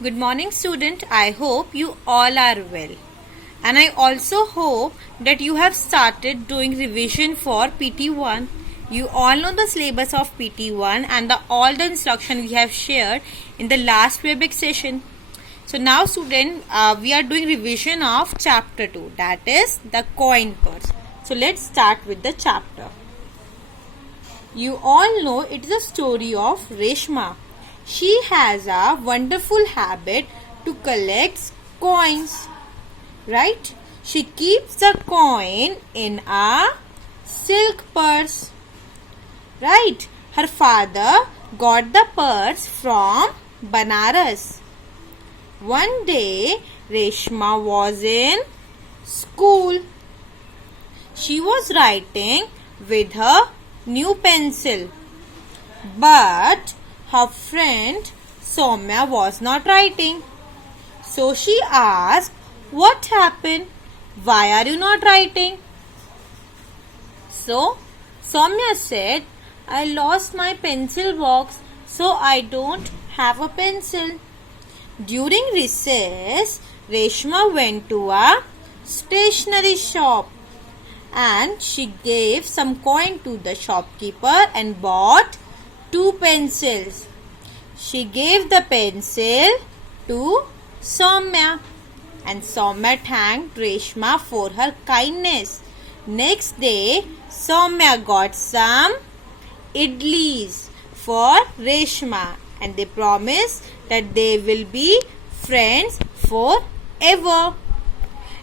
Good morning, student. I hope you all are well. And I also hope that you have started doing revision for PT1. You all know the syllabus of PT1 and all the instruction we have shared in the last Webex session. So now, student, we are doing revision of chapter 2, that is the coin purse. So let's start with the chapter. You all know it is a story of Reshma. She has a wonderful habit to collect coins, right? She keeps the coin in a silk purse, right? Her father got the purse from Banaras. One day, Reshma was in school. She was writing with her new pencil, but her friend Soumya was not writing. So she asked, "What happened? Why are you not writing?" So Soumya said, "I lost my pencil box, so I don't have a pencil." During recess, Reshma went to a stationery shop and she gave some coin to the shopkeeper and bought 2 pencils. She gave the pencil to Soumya and Soumya thanked Reshma for her kindness. Next day, Soumya got some idlis for Reshma and they promised that they will be friends forever.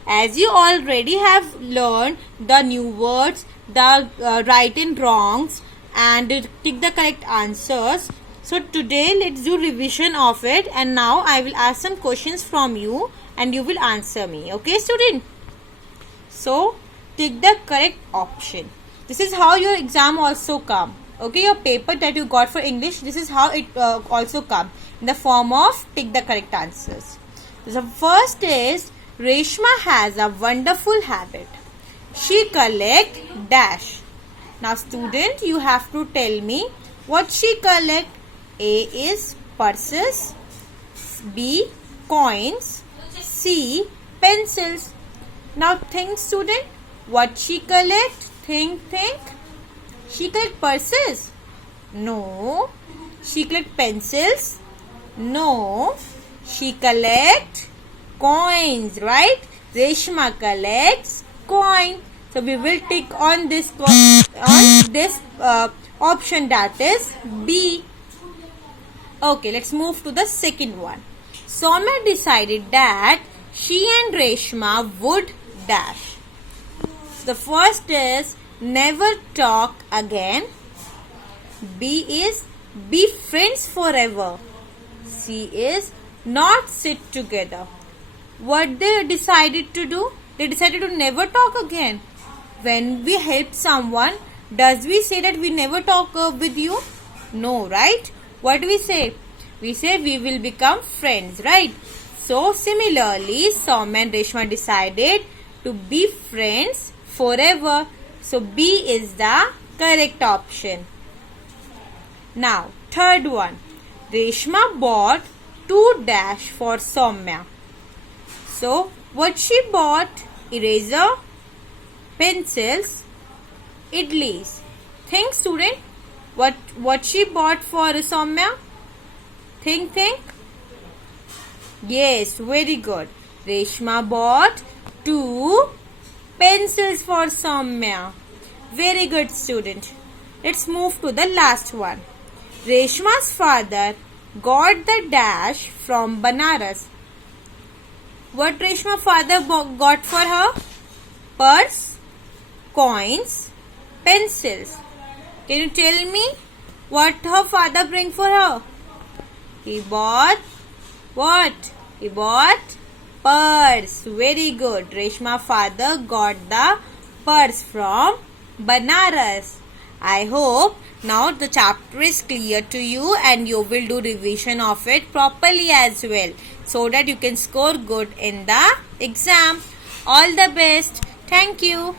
As you already have learned the new words, the right and wrongs, and tick the correct answers. So today let's do revision of it, and now I will ask some questions from you and you will answer me. Okay, student? So tick the correct option. This is how your exam also come. Okay, your paper that you got for English, this is how it also come in the form of tick the correct answers. So the first is, Reshma has a wonderful habit. She collect dash. Now student, you have to tell me what she collect. A is purses, B coins, C pencils. Now think student, what she collect? Think. She collect purses? No. She collect pencils? No. She collect coins, right? Reshma collects coin. So we will tick on this option, that is B. Okay, let's move to the second one. Soumya decided that she and Reshma would dash. The first is never talk again. B is be friends forever. C is not sit together. What they decided to do? They decided to never talk again. When we help someone, does we say that we never talk with you? No, right? What do we say? We say we will become friends, right? So similarly, Soumya and Reshma decided to be friends forever. So B is the correct option. Now, third one. Reshma bought 2 dash for Soumya. So, what she bought? Eraser, pencils, idlis. Think student, what she bought for Soumya? Think. Yes, very good. Reshma bought 2 pencils for Soumya. Very good student. Let's move to the last one. Reshma's father got the dash from Banaras. What Reshma father got for her? Purse, coins, pencils. Can you tell me what her father bring for her? He bought what? He bought purse. Very good. Reshma father got the purse from Banaras. I hope now the chapter is clear to you and you will do revision of it properly as well, so that you can score good in the exam. All the best. Thank you.